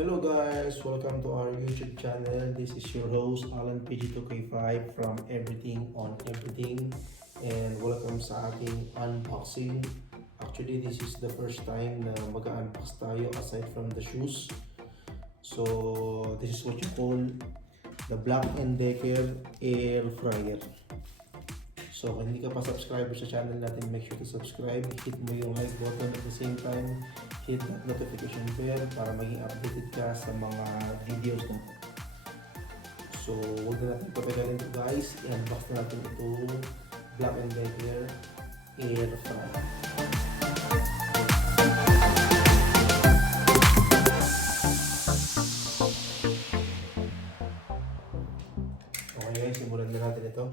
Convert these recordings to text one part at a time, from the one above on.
Hello guys, welcome to our YouTube channel. This is your host Alan PG2K5 from Everything on Everything, and welcome sa aking unboxing. Actually, this is the first time na mag-unbox tayo aside from the shoes. So this is what you call the Black+Decker air fryer. So kung hindi ka pa subscriber sa channel natin, make sure to subscribe, hit mo yung like button, at the same time hit that notification bell para maging updated ka sa mga videos natin. So huwag na natin patagalin ito guys, i-unbox na natin ito Black+Decker air fryer. Okay guys, simulan na natin ito.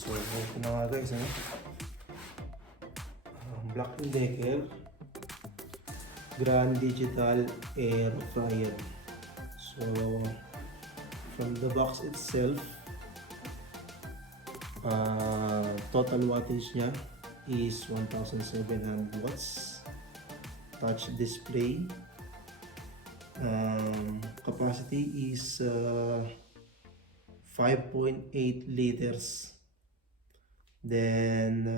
So, ito na nga guys, Black+Decker Grand Digital Air Fryer. So, from the box itself, total wattage niya is 1,700 watts. Touch display. Capacity is 5.8 liters. Then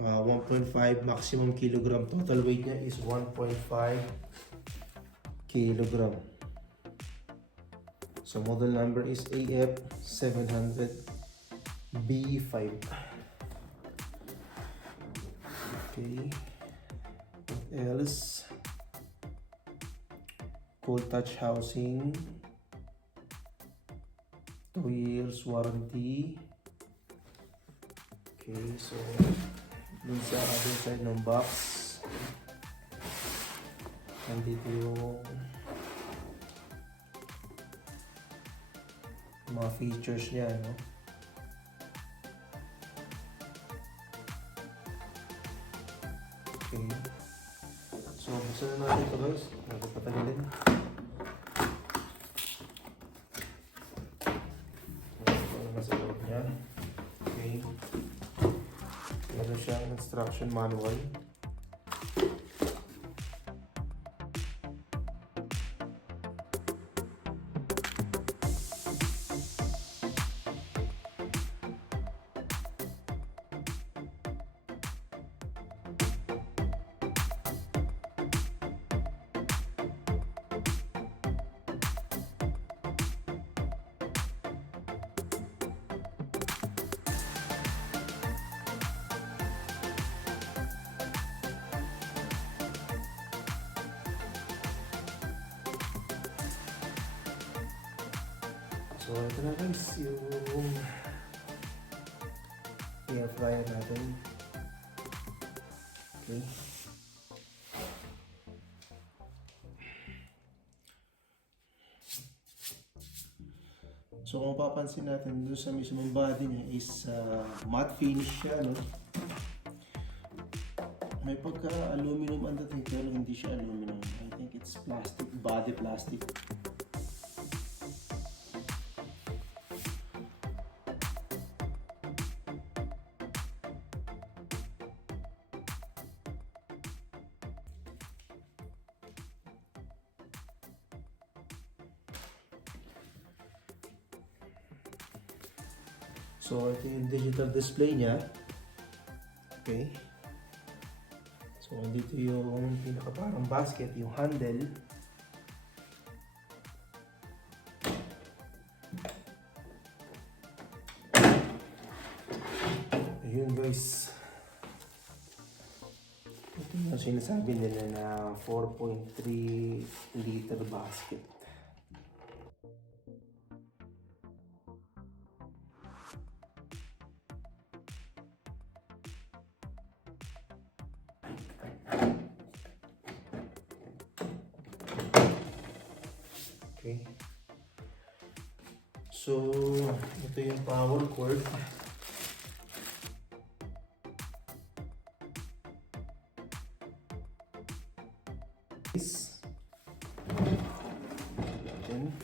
1.5 maximum kilogram. Total weight niya is 1.5 kilogram. So model number is AF700 B5. Okay, what else? Cold touch housing, 2 years warranty. Okay, so dun sa other side ng box, nandito yung mga features niya, no? Okay, so buksan na natin ito guys, natin patagalin. Okay, meron siyang instruction manual. So ito na guys yung air fryer natin. Okay. So kung papansin natin doon sa mismong body niya is matte finish siya, no? May pagka-aluminum ang dating pero hindi siya aluminum. I think it's plastic, body plastic. So ito yung digital display niya. Okay. So dito yung pinaka parang basket, yung handle. Ayun guys. Ito yung sinasabi nila na 4.3 liter basket. Okay. So, ito yung power cord. Then,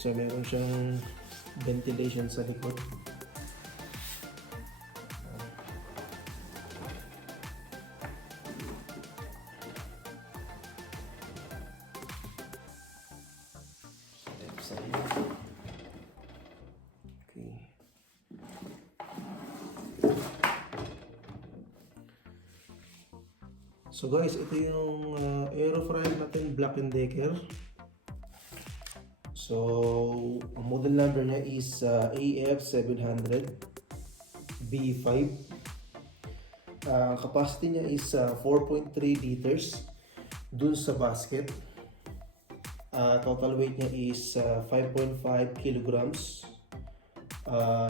so meron siyang ventilation sa likod. Left side. Okay. So guys, ito yung AeroFryer natin, Black+Decker. So, ang model number niya is AF700 B5. Capacity niya is 4.3 liters dun sa basket. Total weight niya is 5.5 kilograms.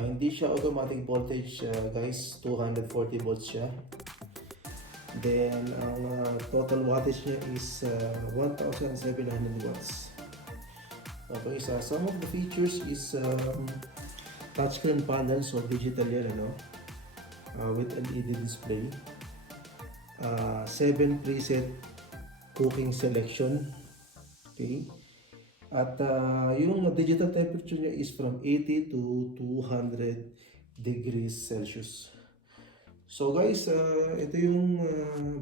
Hindi siya automatic voltage guys, 240 volts siya. Then, ang total wattage niya is 1,700 watts. Okay, so some of the features is touchscreen panel, so digital yan, with LED display. 7 preset cooking selection. Okay. At yung digital temperature niya is from 80 to 200 degrees Celsius. So guys, ito yung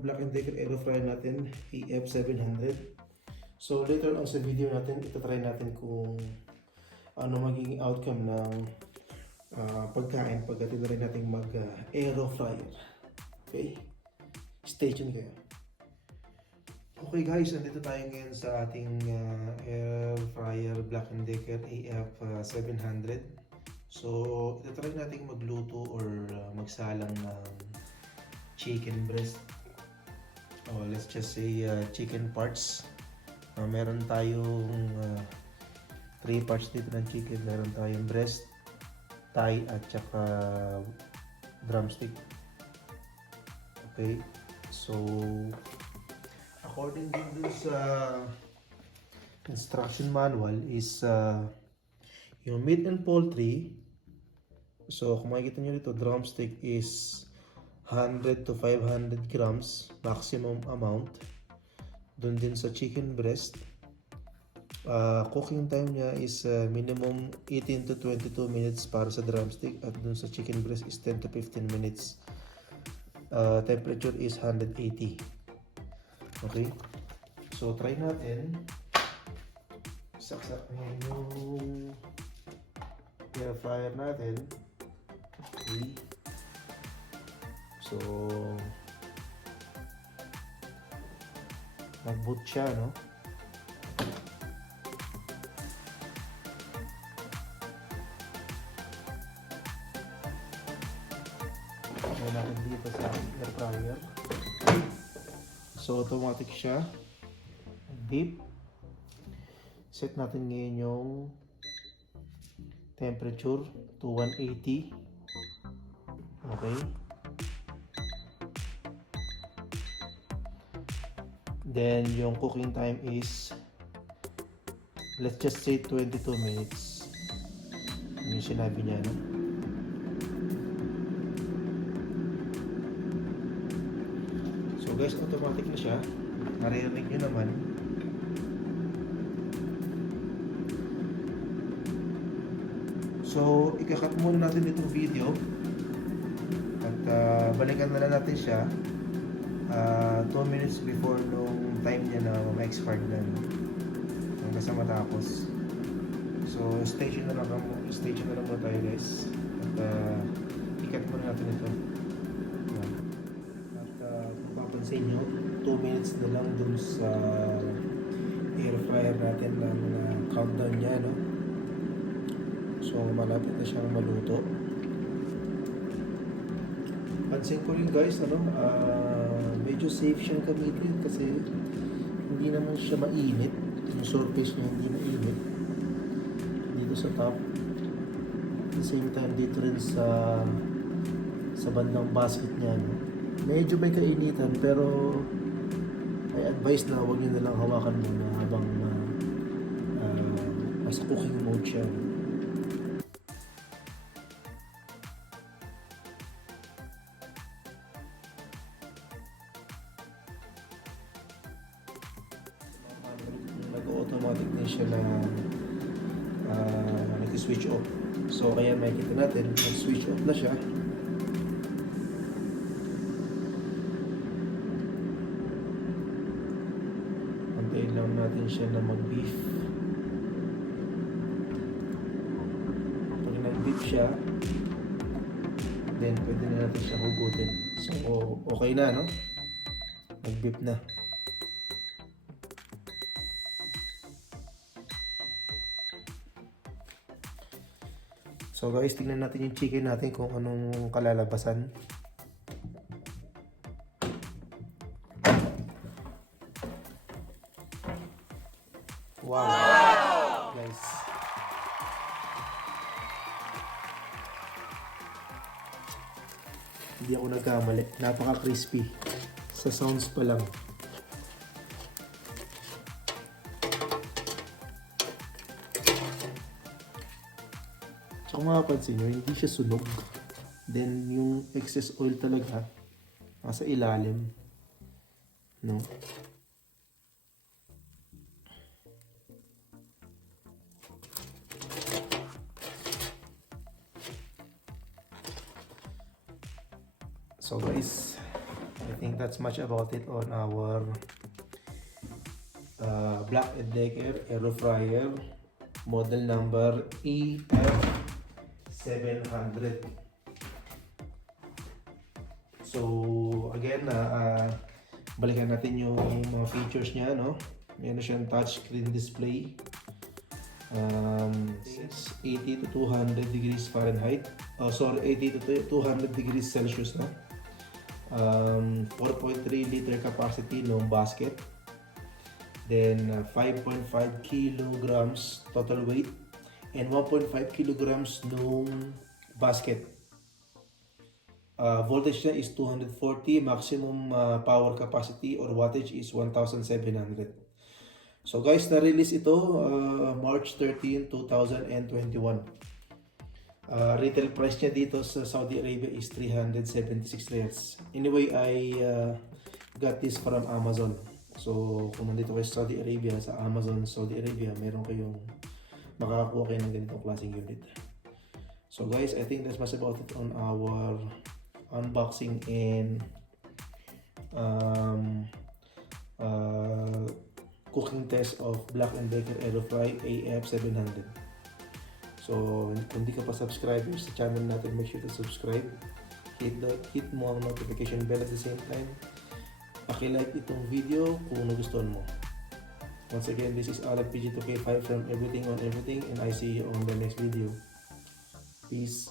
Black+Decker AeroFryer natin, AF700. So later on sa video natin, itatry natin kung ano magiging outcome ng pagkain pagdating na rin natin mag-AeroFryer. Okay? Stay tuned kayo. Okay guys, nandito tayo ngayon sa ating AeroFryer Black+Decker AF700. So, itatry natin magluto or magsalang ng chicken breast. Or let's just say chicken parts. Meron tayong 3 parts dito ng chicken. Meron tayong breast, thigh at saka drumstick. Okay, so according din dun sa instruction manual is yung meat and poultry. So kung makikita nyo dito, drumstick is 100 to 500 grams maximum amount. Doon din sa chicken breast, cooking time niya is minimum 18 to 22 minutes para sa drumstick, at doon sa chicken breast is 10 to 15 minutes. Temperature is 180. Okay, so try natin. Saksak na yung air fryer natin. Okay, so nag-boot siya, no? Ayan natin dito sa air fryer. So automatic siya. Beep. Set natin ngayon yung temperature to 180. Okay. Then yung cooking time is, let's just say 22 minutes. Yun yung sinabi niya, no? So guys, automatic na siya. Naririnig nyo naman. So ikakat muna natin itong video. At balikan na lang natin siya 2 minutes before nung time niya na ma-expired na, hanggang sa matapos. So stay tuned na lang muna tayo guys. At ikat muna natin ito. At kung papansin nyo, 2 minutes na lang dun sa air fryer natin ng countdown niya, no? So malapit na siyang maluto. Pansin ko rin guys, medyo safe siyang gamitin kasi hindi naman siya mainit. Yung surface niya hindi mainit dito sa top. At the same time dito rin sa bandang basket niya, no? Medyo may kainitan pero I advise na huwag nyo nalang hawakan muna habang nasa cooking mode siya. Nag-automatic din siya na nag-switch off. So kaya makikita natin, nag-switch off na siya. Antayin lang natin siya na mag-beef. Pag nag-beef siya, then pwede na natin siya hugutin. So okay na, no? Nag-beef na. So guys, tingnan natin yung chicken natin kung anong kalalabasan. Wow! Guys. Hindi ako nagkamali. Napaka-crispy. Sa sounds pa lang. Kung mapapansin nyo, hindi siya sunog. Then, yung excess oil talaga nasa ilalim. No? So guys, I think that's much about it on our Black+Decker AeroFryer model number AF700. So again, balikan natin yung mga features niya, no? Meron siyang touchscreen display. 80 to 200 degrees Fahrenheit. 80 to 200 degrees Celsius, no? 4.3 liter capacity ng basket. Then 5.5 kilograms total weight and 1.5 kilograms nung basket. Voltage niya is 240, maximum power capacity or wattage is 1,700. So guys, na-release ito March 13, 2021. Retail price niya dito sa Saudi Arabia is 376 riyals. Anyway, I got this from Amazon. So kung nandito kayo sa Saudi Arabia, sa Amazon Saudi Arabia, meron kayong makakakuha kayo ng ganitong klaseng unit. So guys, I think that's much about it on our unboxing and cooking test of Black+Decker AeroFryer AF700. So kung di ka pa subscriber sa channel natin, make sure to subscribe. Hit mo ang notification bell at the same time. Paki-like itong video kung nagustuhan mo. Once again, this is Black PG2K5 from Everything on Everything, and I see you on the next video. Peace.